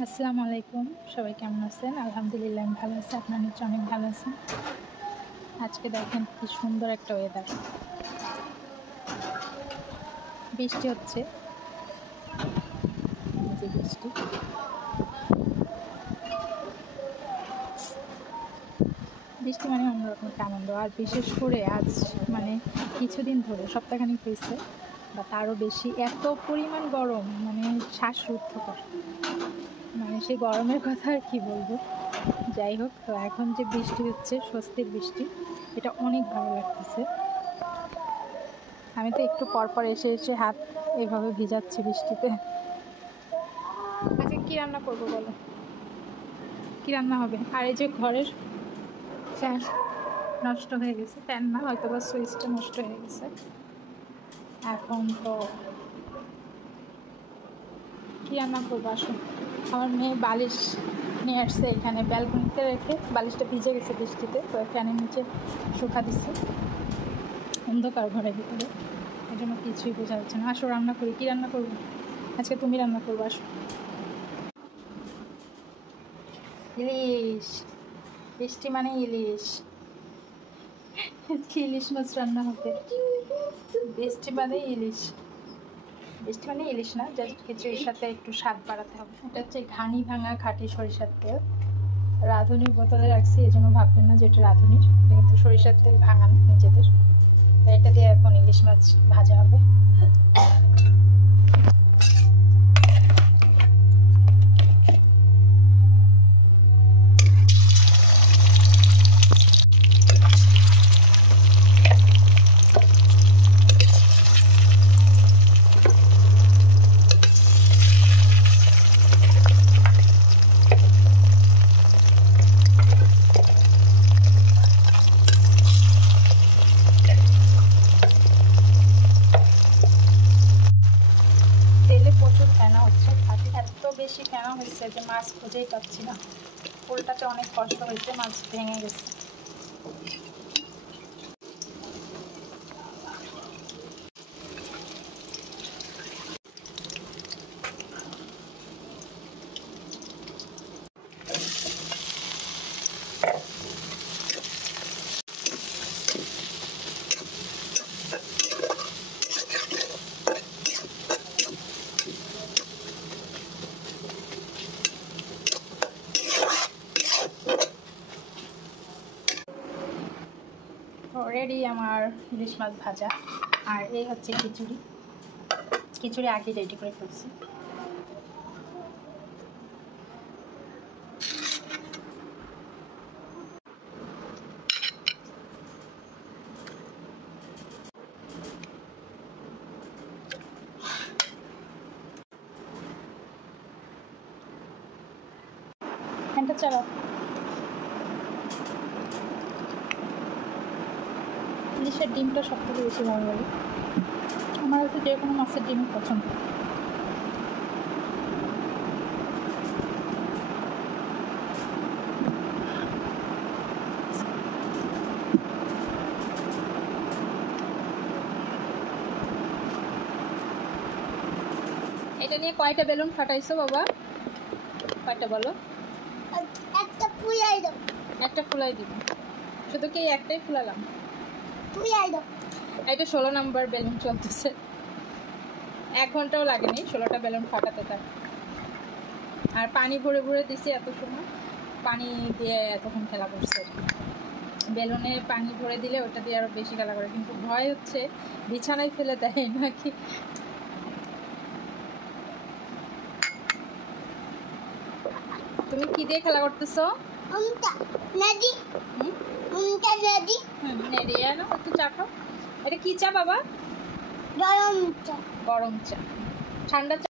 আসসালামু আলাইকুম, সবাই কেমন আছেন? আলহামদুলিল্লাহ আমি ভালো আছি, আপনার নিশ্চয় অনেক ভালো আছেন। আজকে দেখেন কি সুন্দর একটা ওয়েদার, বৃষ্টি হচ্ছে, এই যে বৃষ্টি। বৃষ্টি মানে অন্যরকম একটা আনন্দ, আর বিশেষ করে আজ মানে কিছুদিন ধরে সপ্তাহখানিক হয়েছে বা তারও বেশি, এত পরিমাণ গরম মানে শ্বাসরুদ্ধকর, মানে সেই গরমের কথা আর কি বলবো। যাই হোক, তো এখন যে বৃষ্টি হচ্ছে, স্বস্তির বৃষ্টি, এটা অনেক ভালো লাগতেছে। আমি তো একটু পর পর এসে এসে হাত এইভাবে ভিজাচ্ছি বৃষ্টিতে। আজকে কি রান্না করবো বলো, কি রান্না হবে? আর এই যে ঘরের ফ্যান নষ্ট হয়ে গেছে, ফ্যান না হয়তো বা সুইচটা নষ্ট হয়ে গেছে। এখন তো কি রান্না করবো আসুন। আমার মেয়ে বালিশ নিয়ে আসছে, এখানে ব্যালকনিতে রেখে বালিশটা ভিজে গেছে বৃষ্টিতে, তো ফ্যানের নিচে শুকা দিচ্ছে অন্ধকার ঘরের ভিতরে, এই জন্য কিছুই বোঝা যাচ্ছে না। আসো রান্না করি, কি রান্না করবো আজকে? তুমি রান্না করবো আসো। ইলিশ, বৃষ্টি মানে ইলিশ, ইলিশ মাছ রান্না হবে। বৃষ্টি মানে ইলিশ, বৃষ্টি মানে ইলিশ না, জাস্ট খিচুড়ির সাথে একটু স্বাদ বাড়াতে হবে। এটা হচ্ছে ঘানি ভাঙা খাঁটি সরিষার তেল, রাঁধুনির বোতলে রাখছি, এই জন্য ভাববেন না যে এটা রাঁধুনির, এটা কিন্তু সরিষার তেল ভাঙানো নিজেদের। তাই এটা দিয়ে এখন ইলিশ মাছ ভাজা হবে। প্রচুর ফেনা হচ্ছে, এত বেশি ফেনা হচ্ছে যে মাছ খুঁজেই পাচ্ছি না। ফুলটাতে অনেক কষ্ট হয়েছে, মাছ ভেঙে গেছে। রেডি আমার ইলিশ মাছ ভাজা। আর এই হচ্ছে খিচুড়ি, খিচুড়ি আগে রেডি করে ফেলছি। ফ্যানটা চালাও। ইলিশের ডিমটা সব থেকে বেশি ভালো লাগে, আমার হয়তো যে কোনো মাছের ডিমই পছন্দ। এটা নিয়ে কয়টা বেলুন ফাটাইছো বাবা? কয়টা বলো? একটা ফুলাই দাও। একটা ফুলাই দিব, শুধু কি একটাই ফুলালাম? ফুলাই দাও। এটা 16 নম্বর বেলুন চলতেছে, 1 ঘন্টাও লাগেনি 16টা বেলুন ফাটাতে। তার আর পানি ভরে ভরে দিছি, এত সময় পানি দিয়ে এতক্ষণ খেলা করছে। বেলুনে পানি ভরে দিলে ওটা দিয়ে আরো বেশি খেলা করে, কিন্তু ভয় হচ্ছে বিছানায় ফেলে দেয় নাকি। তুমি কি দিয়ে খেলা করতেছো? নদী নদী নেড়ে আনো একটু চা খাও। এটা কি চা বাবা? গরম চা। গরম চা, ঠান্ডা চা